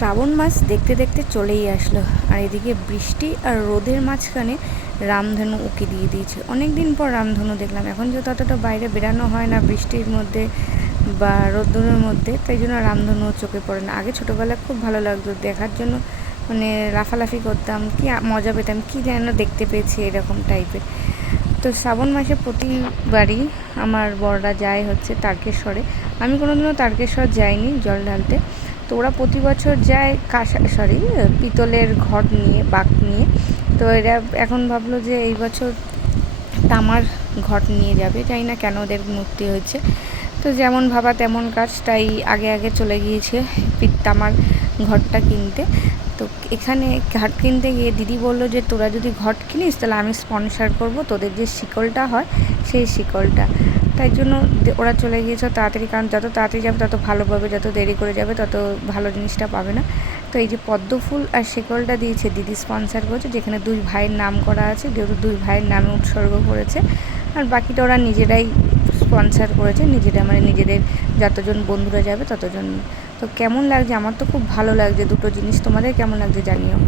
শ্রাবণ মাস দেখতে দেখতে চলেই আসলো, আর এদিকে বৃষ্টি আর রোদের মাঝখানে রামধনু উঁকি দিয়ে দিয়েছে। অনেক দিন পর রামধনু দেখলাম। এখন যেহেতু অতটা বাইরে বেরানো হয় না বৃষ্টির মধ্যে বা রোদ্দুরের মধ্যে, তাই জন্য রামধনু চোখে পড়ে না। আগে ছোটোবেলায় খুব ভালো লাগতো দেখার জন্য, মানে লাফালাফি করতাম, কি মজা পেতাম, কি যেন দেখতে পেয়েছি এরকম টাইপের। তো শ্রাবণ মাসে প্রতিবারই আমার বড়রা যায় হচ্ছে তারকেশ্বরে। আমি কোনোদিনও তারকেশ্বর যাইনি জল ঢালতে। তো ওরা প্রতি বছর যায় পিতলের ঘট নিয়ে, বাঁক নিয়ে। তো এরা এখন ভাবলো যে এই বছর তামার ঘট নিয়ে যাবে, জানি না কেন ওদের মূর্তি হয়েছে। তো যেমন ভাবা তেমন কাজ, তাই আগে আগে চলে গিয়েছে তামার ঘটটা কিনতে। তো এখানে ঘট কিনতে গিয়ে দিদি বললো যে তোরা যদি ঘট কিনিস তাহলে আমি স্পন্সর করব তোদের যে শিকলটা হয় সেই শিকলটা। তাই জন্য ওরা চলে গিয়েছে তাড়াতাড়ি, কারণ যত তাড়াতাড়ি যাবে তত ভালো পাবে, যত দেরি করে যাবে তত ভালো জিনিসটা পাবে না। তো এই যে পদ্ম ফুল আর শিকলটা দিয়েছে দিদি, স্পন্সর করেছে, যেখানে দুই ভাইয়ের নাম করা আছে, যেহেতু দুই ভাইয়ের নামে উৎসর্গ করেছে। আর বাকিটা ওরা নিজেরাই স্পন্সর করেছে, নিজেরা মানে নিজেদের যতজন বন্ধুরা যাবে ততজন। তো কেমন লাগছে? আমার তো খুব ভালো লাগছে দুটো জিনিস। তোমাদের কেমন লাগছে জানিও।